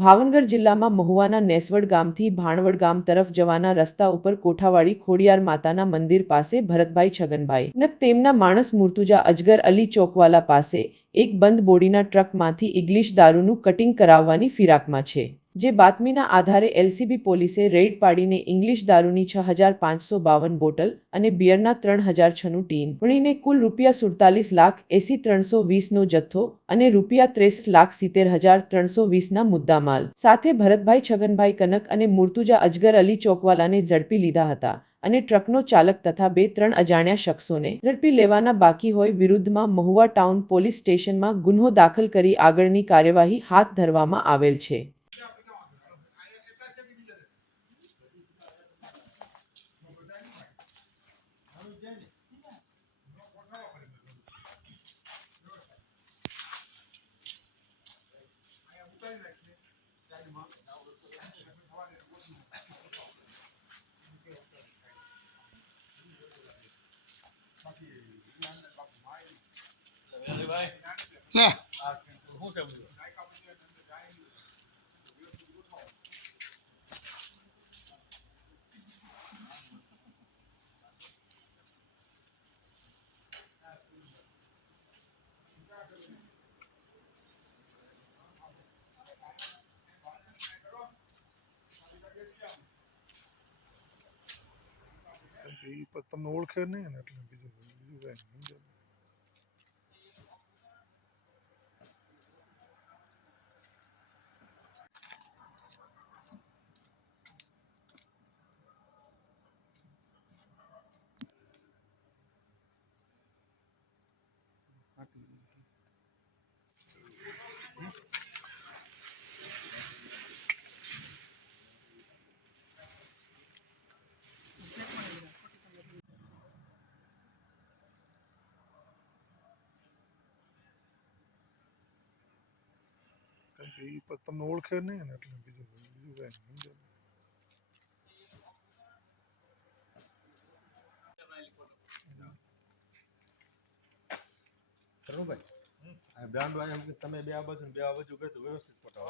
ભાવનગર જિલ્લામાં મહુવાના નેસવડ ગામથી ભાણવડ ગામ તરફ જવાના રસ્તા ઉપર કોઠાવાડી ખોડિયાર માતાના મંદિર પાસે ભરતભાઈ છગનભાઈ અને તેમના માણસ મુર્તુજા અજગર અલી ચોકવાલા પાસે એક બંધ બોડીના ટ્રકમાંથી ઇંગ્લિશ દારૂનું કટિંગ કરાવવાની ફિરાકમાં છે, જે બાતમીના આધારે એલસીબી પોલીસે રેડ પાડીને ઇંગ્લિશ દારૂની 6552 બોટલ અને બિયરના 3006નું ટીન મળીને કુલ ₹47,80,320નો જથ્થો અને ₹63,70,320ના મુદ્દામાલ સાથે ભરતભાઈ છગનભાઈ કનક અને મુર્તુજા અજગર અલી ચોકવાલાને ઝડપી લીધા હતા અને ટ્રકનો ચાલક તથા 2-3 અજાણ્યા શખ્સોને ઝડપી લેવાના બાકી હોય વિરુદ્ધમાં મહુવા ટાઉન પોલીસ સ્ટેશનમાં ગુન્હો દાખલ કરી આગળની કાર્યવાહી હાથ ધરવામાં આવેલ છે। તમને ઓળખે નહીં ને એટલે બીજું કઈ તમને ઓળખે નહીં ને એટલે બીજું કઈ ભાઈ બ્રાન્ડ તમે બે આ બાજુ ગયો તો વ્યવસ્થિત ફોટો